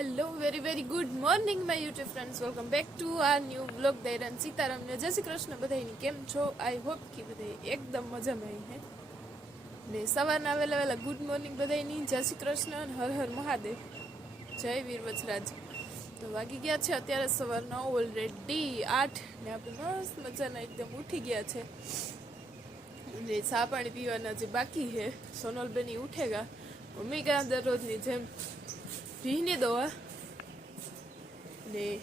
Hello very very good morning my YouTube friends welcome back to our new blog દૈરન સીતારામને જય શ્રી કૃષ્ણ બધાની કેમ છો આઈ હોપ કે બધા એકદમ મજામાં હે ને સવારના વહેલા વહેલા ગુડ મોર્નિંગ બધાની જય શ્રી કૃષ્ણ અને હર હર મહાદેવ જય વીર વચરાજ તો વાગી ગયા છે અત્યારે સવારના ઓલરેડી આઠ ને આપણે મસ્ત મજાના એકદમ ઉઠી ગયા છે ને ચા પાણી પીવાના જે બાકી છે સોનલબેની ઉઠેગા મમ્મી ગયા દરરોજની જેમ ભીની દવા. ને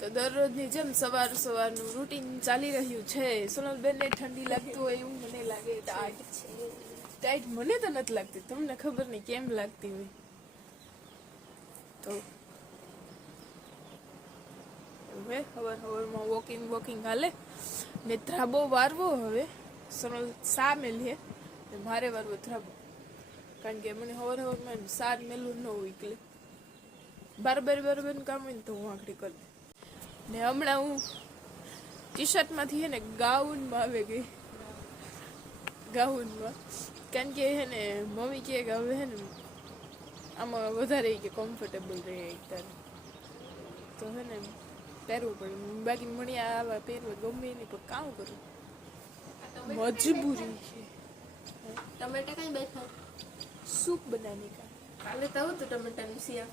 તો દરરોજની જેમ સવાર સવારનું રૂટીન ચાલી રહ્યું છે. સોનલબેનને ઠંડી લાગતું હોય એવું મને લાગે ટાઈટ ટાઈટ મને તો નથી લાગતી. તમને ખબર નહીં કેમ લાગતી હોય. તો હવે હવાર હવારમાં વોકિંગ વોકિંગ હાલે. ને ધ્રાબો વારવો હવે. સોનલ સામે લે. મારે વારવો ધ્રાબો. કારણ કે મને હવાર હવારમાં સાર મેલું ન હોય એટલે. બારબર બારબરનું કામ હોય ને તો હું આખડી કરી. ને હમણાં હું ટી શર્ટમાંથી હે ને ગાઉનમાં આવે ગઈ ગાઉનમાં કારણ કે હે ને મમ્મી કહે કે હવે હે ને આમાં વધારે કે કમ્ફર્ટેબલ રહે અત્યારે તો હે ને પહેરવું પડે. બાકી મને આવા પહેરવા ગમે નહીં પણ કામ કરું. મજબૂરી છે. ટમેટા કઈ બેઠા? સૂપ બનાવને કા કાલે તો હતું ટમેટાનું સિયા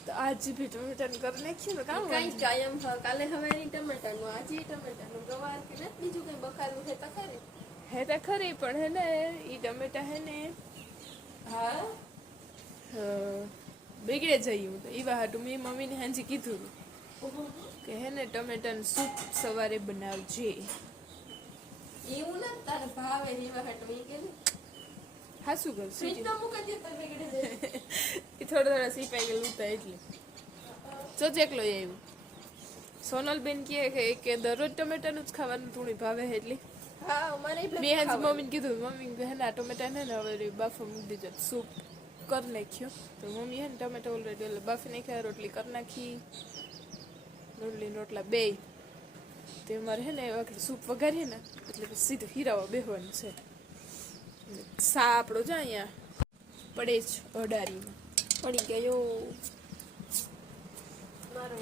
તો આજ ભી ટમેટાનું કરી નાખ્યું ને કામ કઈ કાયમ હ કાલે હવે ટમેટા નું આજે ટમેટાનું ગવાર કે ને બીજું કઈ બકાલું હે તો ખરી. હે તો ખરી પણ હે ને ઈ ટમેટા હે ને હા? બગડે જયું તો ઈ હાટું મેં મમ્મીને હાંજી કીધું કે હે ને ટમેટાનું સૂપ સવારે બનાવજે. એવું ના તારે ભાવે એવા હાટો ઈ કે હા શું કરું સ્વીચ તો મૂકી દે તો બગડે જાય એ થોડા થોડા સીપાઈ ગયેલું હતા એટલે. જો જેકલો આવ્યું. સોનલબેન કહે કે કે દરરોજ ટમેટાનું જ ખાવાનું થોડી ભાવે એટલે. મેં હાજી મમ્મીને કીધું મમ્મી હે ને આ ટમેટા ને હવે બાફા મૂકી દીધો સૂપ કરી નાખ્યો. તો મમ્મી હે ને ટમેટા ઓલરેડી એટલે બાફી નાખ્યા રોટલી કરી નાખી. રોટલી રોટલા બે. તે મારે હે ને સૂપ વઘારીએ ને એટલે સીધું હીરાવા બેહવાનું છે. સા આપણો અહીંયા. પડે જ અડારીમાં પડી ગયો.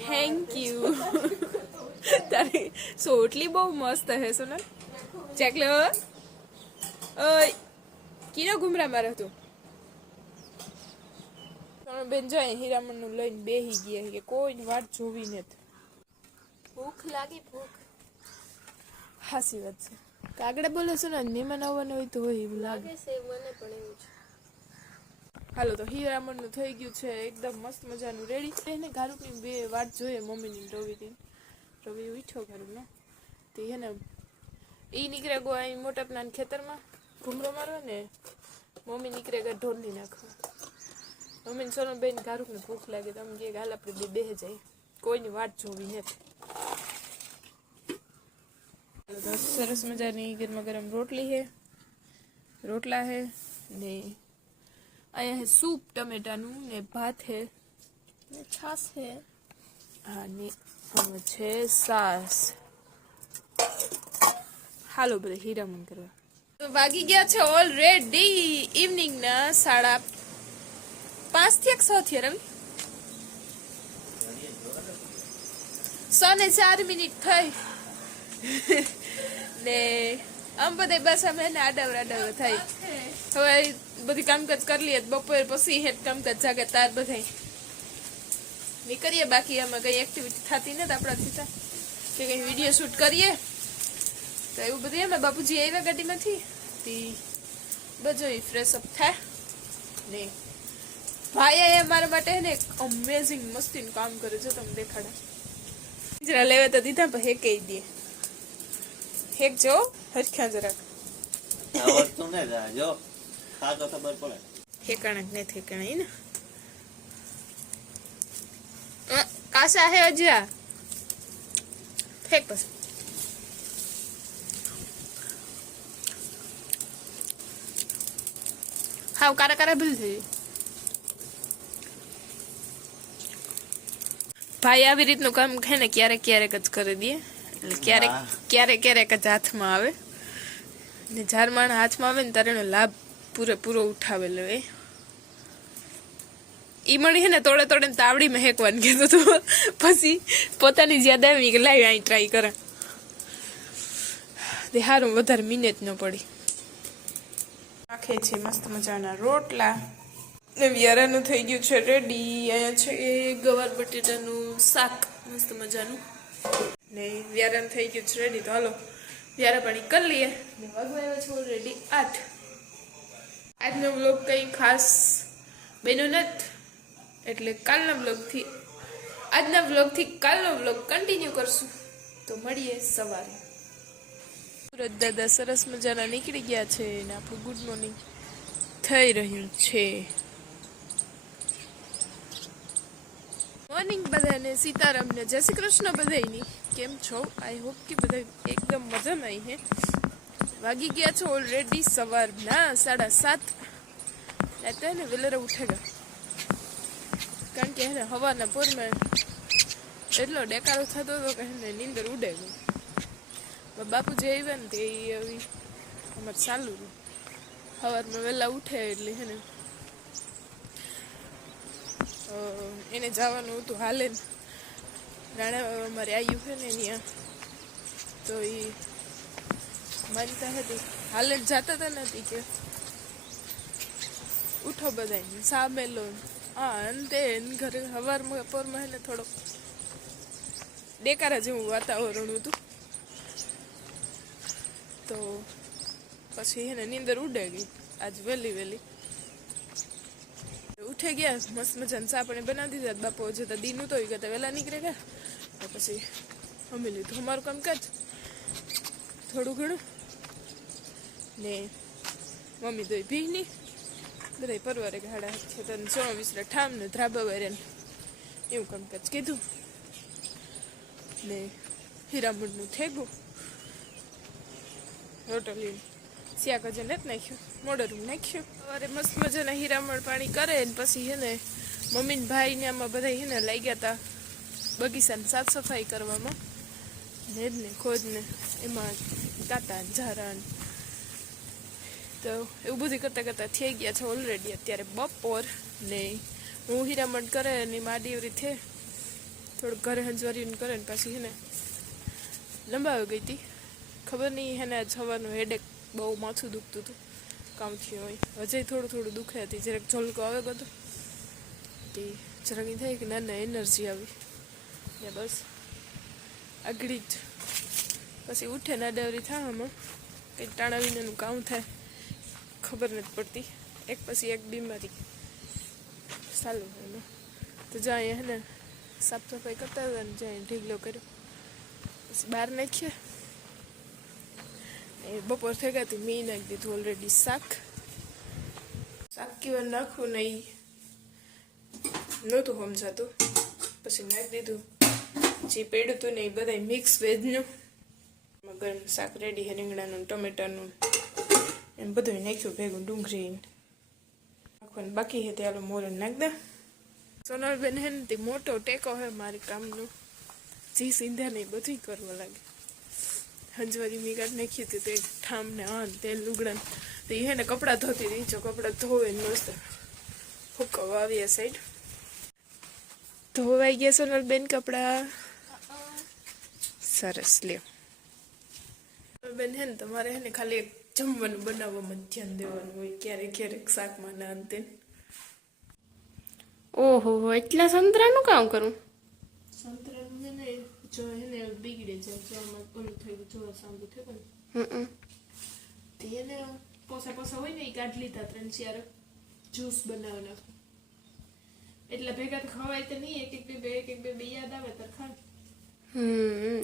થેન્ક યુ તારી સોટલી બહુ મસ્ત હે સોનલ. ચેક લે. ઓય કીનો ઘુમરા મારે તું? તમે બેન જાય હીરામણનું લઈને બેહી ગયા કે કોઈની વાત જોવી નથી. ભૂખ લાગી ભૂખ. હાસી વાત છે. કાગડા બોલો છો ને મહેમાન આવવાનું હોય તો હોય એવું લાગે. છે મને પણ એવું છે હાલો તો હીરામણનું થઈ ગયું છે એકદમ મસ્ત મજાનું. રેડી છે એને ગારુકની બે વાટ જોઈએ મમ્મીની રવિ રવિની. રવિ ઉઠ્યો ઘરનો તે હે ને એ નીકળે ગો અહીં મોટા પ્લાન ખેતરમાં ઘૂમરો મારો ને મમ્મી નીકળે ગયા ઢોરની નાખવા. મમ્મીને સોનો બેન ગારુકને ભૂખ લાગે તો અમે કે હાલ આપણે બે બે જાય કોઈની વાટ જોવી નથી સરસ મજાની ગરમા ગરમ રોટલી છે રોટલા છે ને અહીંયા હે સૂપ ટમેટાનું ને ભાત છે ને છાસ છે હા ને છે સાસ. હાલો બધા હીરામણ કરવા તો વાગી ગયા છે ઓલરેડી ઇવનિંગના સાડા પાંચથી એક સો થી રવિ? સો ને ચાર મિનિટ થઈ. ને આમ બધે બસ અમે ને આડવ આડાવર થાય. હવે બધી કામકાજ કરી લઈએ, બપોર પછી હેઠ કામકાજ જાગે તાર બધાય. નીકળીએ બાકી અમે કઈ એક્ટિવિટી થતી નથી આપણાથી તો. કે કઈ વીડિયો શૂટ કરીએ. તો એવું બધું એમાં, બાપુજી આવ્યા ગાડીમાંથી? તી બધું ફ્રેશ અપ થાય. ને ભાઈ એ મારા માટે ને અમેઝિંગ મસ્તીનું કામ કરે છે તમે દેખાડા. જરા લેવા તો દીધા, પણ હે કહી દે. હેક જો, હરખ્યા જરાક. આવડતું તો ખબર પડે હે અજ્યા ફેંક બસ હાવ કારા કારા ભૂલ થઈ. ભાઈ આવી રીતનું કામ ખાય ને ક્યારેક ક્યારેક જ કરી દે એટલે ક્યારેક ક્યારેક ક્યારેક જ હાથમાં આવે. ને જાર માણ હાથમાં આવે ને ત્યારે એનો લાભ પૂરેપૂરો ઉઠાવેલો એ. ઈ મળી હે ને તોડે તોડે તાવડી તાવડીમાં હેકવાનું કીધું હતું પછી પોતાની જ્યાં આવી કે લાવી અહીં ટ્રાય કરે. તે સારું વધારે મિનેજ ન પડી. રાખે છે મસ્ત મજાના રોટલા. ને વિયારાનું થઈ ગયું છે રેડી અહીંયા છે ગવાર બટેટાનું શાક. મસ્ત મજાનું. ને વ્યારામ થઈ ગયું છે રેડી તો હાલો, વ્યારા પાણી કરી લઈએ. ને વગવાયો છે ઓલરેડી આઠ. આજનો વ્લોગ કંઈ ખાસ બન્યો નથી. એટલે કાલના વ્લોગથી આજના વ્લોગથી કાલનો વ્લોગ કન્ટિન્યુ કરશું. તો મળીએ સવારે. સુરત દાદા સરસ મજાના નીકળી ગયા છે ને આપણું ગુડ મોર્નિંગ થઈ રહ્યું છે. મોર્નિંગ બધાને, સીતારામને. જય શ્રી કૃષ્ણ બધાયની. કેમ છો? આઈ હોપ કે બધા એકદમ મજામાં હે. વાગી ગયા છો ઓલરેડી સવારના સાડા સાત. રહેતા ને વેલેરા ઉઠેગા. કારણ કે એને હવાના પોરમાં એટલો ડેકારો થતો હતો કે એને નીંદર ઉડે ગઈ. બાપુ જે આવ્યા ને તે આવી અમારે ચાલુ રહ્યું. સવારમાં વહેલા ઉઠે એટલે હે ને. એને જવાનું હતું હાલે ને. રાણા અમારે આવ્યું છે ને ત્યાં તો એ મારી ત્યાં હતી હાલે જાતા હતા નથી કે ઉઠો બધા સામેલો હા અંતે ઘરે હવારમાં પોરમાં એને થોડોક ડેકારા જેવું વાતાવરણ હતું. તો પછી એને નીંદર ઉડે ગઈ, આજ વહેલી વહેલી. ઉઠે ગયા, મસ્ત મજાને સાપણે બનાવી દીધા બાપો જતા દીનું તો ગયા વહેલા નીકળે ગયા. પછી અમે લીધું અમારું કામ કાજ થોડું ઘણું. ને મમ્મી દોઈ ભીની બધા પરવારે ગાડા છે તને ચોવીસ ને ઠામ ને ધ્રાબા વારે ને એવું કામકાજ કીધું. ને હીરામણનું થેગું. રોટલી શિયા કજે નથી નાખ્યું મોડરું નાખ્યું. સવારે મસ્ત મજાના હીરામણ પાણી કરે ને પછી હે ને મમ્મી ને ભાઈ ને આમાં બધા હે ને લઈ ગયા હતા બગીચાની સાફ સફાઈ કરવામાં ને ખોદને, એમાં ને ઝારા તો એવું બધું કરતાં કરતાં થઈ ગયા છે ઓલરેડી અત્યારે બપોર ને હું હીરામણ કરે ને માડીવરી થે, થોડુંક ઘરે હંજવારીને કરે ને પાછી હેને લંબાવી ગઈ હતી. ખબર નહીં હેને જવાનું હેડેક બહુ માથું દુખતું હતું. થયું હોય. હજે થોડું થોડું દુખે હતી. જરાક ઝોલકો આવે ગયો તે. જરાક થઈ કે ના ના, એનર્જી આવી. ને બસ. આગળી જ. પછી ઉઠે ના ડેવરી થાય આમાં કંઈક ટાણા વિનાનું કામ થાય. ખબર નથી પડતી. એક પછી એક બીમારી. હોય એમાં તો જાય હે ને સાફ સફાઈ કરતા હતા ને જાય ઢીગલો કર્યો. પછી બહાર નાખીએ એ બપોર થઈ ગયા હતી મેં નાખી દીધું ઓલરેડી શાક. શાક કેવા નાખવું નહીં નહોતું સમજાતું. પછી નાખી દીધું. જે પેડું હતું ને એ બધા મિક્સ વેજનું ગરમ શાક રેડી હે રીંગણાનું ટમેટાનું, એમ બધું નાખ્યું, ભેગું ડુંગળી નાખવાનું બાકી હે ત્યારે મોરન નાખ દે. સોનલબેન હે ને તે મોટો ટેકો હે મારી કામનું. જી સિંધા ને બધું કરવા લાગે. હંજવારી મેં કાઢ નાખી હતી તે ઠામ ને આ તેલ લુગડા તો એ હે કપડાં ધોતી હતી, જો કપડાં ધોવે મસ્ત હુકવા આવી સાઈડ ધોવાઈ ગયા સોનલબેન કપડાં. સરસ લ્યો બેન હે ને તમારે હે ને ખાલી એક જમવાનું બનાવવામાં ધ્યાન દેવાનું હોય ક્યારેક ક્યારેક શાકમાં ના અંતે ઓહો એટલા સંતરાનું કામ કરું? સંતરાનું ને જો એને ને જાય જો આમાં ઓલું ગયું જો સાંભળું થયું ને તે એને પોસા પોસા હોય ને એ કાઢ લીધા ત્રણ ચાર જ્યુસ બનાવી નાખો એટલે ભેગા તો ખવાય તો નહીં એક એક બે બે એક એક બે બે યાદ આવે તો ખાય. હમ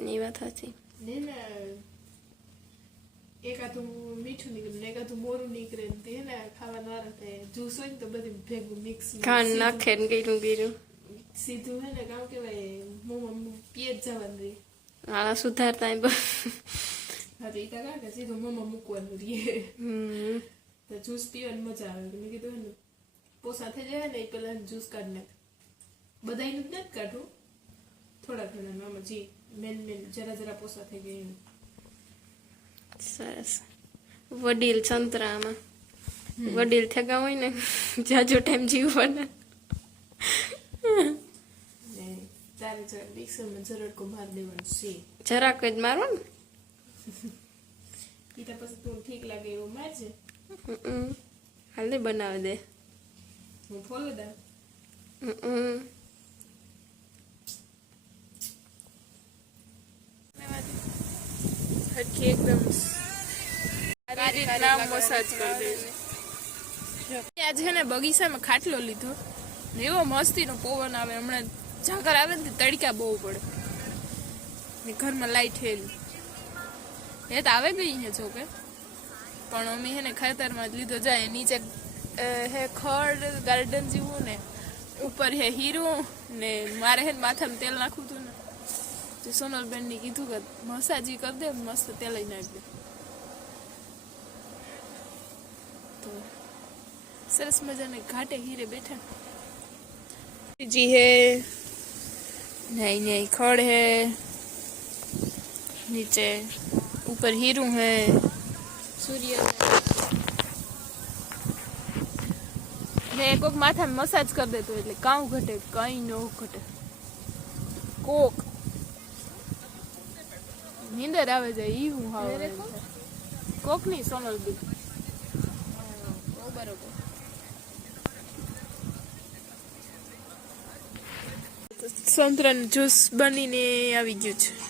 એ વાત સાચી. ને એકાદું મીઠું નીકળે ને એકાદું મોરું નીકળે ને તે ને ખાવાનું વાર થાય. જ્યુસ હોય ને તો બધું ભેગું મિક્સ ખાંડ નાખે ને ગીરું ગીરું. સીધું હે ને કામ કેવાય મોમાં પીએ જ જવાનું રહે આળા સુધારતા એમ હા તો એ તો કાં કે સીધું મોમાં મૂકવાનું હમ. તો જ્યુસ પીવાની મજા આવે. મેં કીધું હે ને પોસા થઈ જાય ને એ પેલા જ્યુસ કાઢી નાખ. બધાયનું જ નથી કાઢવું. થોડા ઘણા આમાં જી મેન મેન જરા જરા પોસા થઈ ગયું સરસ. વડીલ સંતરામાં વડીલ થયા હોય ને જાજો ટાઈમ જીવવાના. જરાક જ મારો ને ઈ તો પછી તું ઠીક લાગે એવું મારજે. હાલ બનાવી દે. હું ફોલો દા હમ. હરખી એકદમ સારી રીતના મસાજ કરી દે આજે ને બગીચામાં ખાટલો લીધો. ને એવો મસ્તીનો પવન આવે. હમણાં ઝાકર આવે ને તડકા બહુ પડે. ને ઘરમાં લાઈટ હેલી એ તો આવે છે જોકે. પણ અમે હે ને ખેતરમાં જ લીધો જાય. નીચે હે ખડ ગાર્ડન જેવું ને. ઉપર હે હીરું ને મારે હે માથામાં તેલ નાખવું સોનલબેન ને કીધું કે મસાજી કરી દે મસ્ત તેલ નાખી દે. તો સરસ મજાને ઘાટે હીરે બેઠા. જી હે. નઈ નઈ ખડ હે. નીચે ઉપર હીરું હે. સૂર્ય ને કોક માથામાં મસાજ કરી દેતો એટલે કાઉ ઘટે કઈ ન ઘટે. કોક નીંદર આવે જાય ઈ હું હાવ આવે કોકની સોનલ બી. બરોબર. સંતરાનું જ્યુસ બનીને આવી ગયું છે.